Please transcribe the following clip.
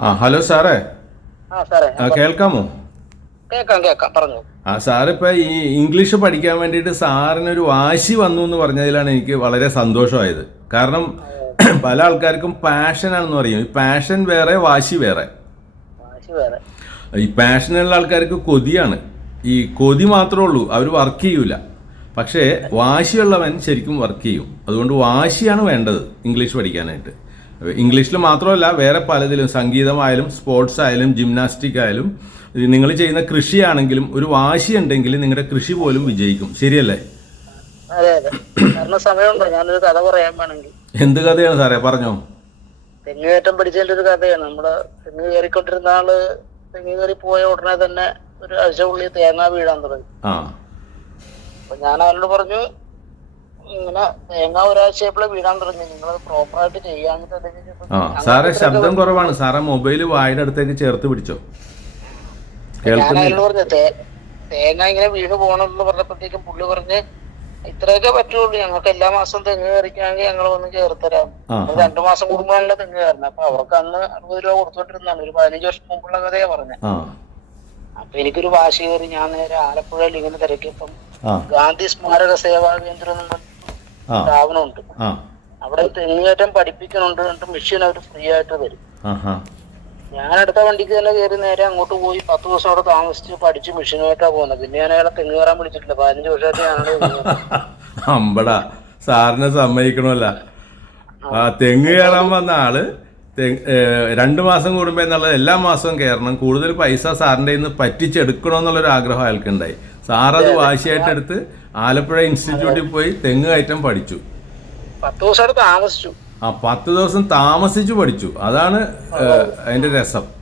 ആ ഹലോ സാറേ. കേൾക്കാമോ? കേൾക്കാം കേൾക്കാം പറഞ്ഞു. ആ സാറിപ്പോ ഈ ഇംഗ്ലീഷ് പഠിക്കാൻ വേണ്ടിയിട്ട് സാറിനൊരു വാശി വന്നു എന്ന് പറഞ്ഞതിലാണ് എനിക്ക് വളരെ സന്തോഷമായത്. കാരണം പല ആൾക്കാർക്കും പാഷനാണെന്ന് പറയും. ഈ പാഷൻ വേറെ വാശി വേറെ. ഈ പാഷനുള്ള ആൾക്കാർക്ക് കൊതിയാണ്. ഈ കൊതി മാത്രമേ ഉള്ളൂ അവർ വർക്ക് ചെയ്യൂല. പക്ഷേ വാശിയുള്ളവൻ ശരിക്കും വർക്ക് ചെയ്യും. അതുകൊണ്ട് വാശിയാണ് വേണ്ടത് ഇംഗ്ലീഷ് പഠിക്കാനായിട്ട്. ഇംഗ്ലീഷിൽ മാത്രമല്ല വേറെ പലതിലും സംഗീതമായാലും സ്പോർട്സ് ആയാലും ജിംനാസ്റ്റിക് ആയാലും നിങ്ങൾ ചെയ്യുന്ന കൃഷിയാണെങ്കിലും ഒരു വാശി ഉണ്ടെങ്കിൽ നിങ്ങളുടെ കൃഷി പോലും വിജയിക്കും. ശരിയല്ലേ? അതെ അതെ. സമയമുണ്ടോ? ഞാനൊരു കഥ പറയാൻ വേണമെങ്കിൽ. എന്ത് കഥയാണ് സാറേ? പറഞ്ഞോ. തെങ്ങ് കയറ്റം പഠിച്ചതിന്റെ ഒരു കഥയാണ്. നമ്മൾ തെങ്ങ് കയറിക്കൊണ്ടിരുന്ന ആൾ തെങ്ങ് കയറി പോയ ഉടനെ തന്നെ ഒരു അശ ഉള്ളി തേങ്ങ വീഴാൻ തുടങ്ങി. അപ്പൊ ഞാൻ അവരോട് പറഞ്ഞു ഇങ്ങനെ തേങ്ങ ഒരാഴ്ചയപ്പോഴേ വീഴാൻ തുടങ്ങി. നിങ്ങൾ പ്രോപ്പർ ആയിട്ട് ആ സാറേ ശബ്ദം കുറവാണ്. സാറേ മൊബൈൽ വായുടെ അടുത്തേക്ക് ചേർത്ത് പിടിച്ചോ? കേൾക്കുന്നില്ല. പറഞ്ഞു തേങ്ങ ഇങ്ങനെ വീണ് പോകണമെന്ന് പറഞ്ഞപ്പോഴത്തേക്കും പുള്ളി പറഞ്ഞ് ഇത്രയൊക്കെ പറ്റുള്ളൂ. ഞങ്ങൾക്ക് എല്ലാ മാസം തെങ്ങ് കയറിക്കാണെങ്കിൽ ഞങ്ങൾ വന്ന് അത് രണ്ടു മാസം കൂടുമ്പോഴാണല്ലോ തെങ്ങ് കയറുന്നത്. അപ്പൊ അവർക്ക് അന്ന് അറുപത് രൂപ കൊടുത്തോണ്ടിരുന്നാണ് ഒരു പതിനഞ്ച് വർഷം മുമ്പുള്ള കഥയാ പറഞ്ഞത് അപ്പൊ എനിക്കൊരു വാശി കയറി ഞാൻ നേരെ ആലപ്പുഴയിൽ ഇങ്ങനെ തിരക്കിയപ്പം ഗാന്ധി സ്മാരക സേവാ കേന്ദ്രം എന്ന് സ്ഥാപനമുണ്ട് അവിടെ തെങ്ങേറ്റം പഠിപ്പിക്കുന്നുണ്ട് എന്നിട്ട് മെഷീൻ അവർ ഫ്രീ ആയിട്ട് തരും. ഞാൻ അടുത്ത വണ്ടിക്ക് തന്നെ കയറി നേരെ അങ്ങോട്ട് പോയി പത്ത് ദിവസം അവിടെ താമസിച്ച് പഠിച്ച് മെഷീനുമായിട്ടാ പോകുന്നത്. പിന്നെ ഞാൻ അയാളെ തെങ്ങ് കയറാൻ വിളിച്ചിട്ടില്ല. പതിനഞ്ച് വർഷമായിട്ട് ഞാനാണ് അമ്പടാ. സാറിനെ സമ്മതിക്കണമല്ല. ആ തെങ്ങ് കയറാൻ വന്ന ആൾ രണ്ട് മാസം കൂടുമ്പോൾ എന്നുള്ളത് എല്ലാ മാസവും കയറണം കൂടുതൽ പൈസ സാറിന്റെ നിന്ന് പറ്റിച്ചെടുക്കണമെന്നുള്ളൊരു ആഗ്രഹം അയാൾക്കുണ്ടായി. സാറത് വാശിയായിട്ടെടുത്ത് ആലപ്പുഴ ഇൻസ്റ്റിറ്റ്യൂട്ടിൽ പോയി തെങ്ങ് കയറ്റം പഠിച്ചു. പത്ത് ദിവസം താമസിച്ചു. ആ പത്ത് ദിവസം താമസിച്ചു പഠിച്ചു. അതാണ് അതിന്റെ രസം.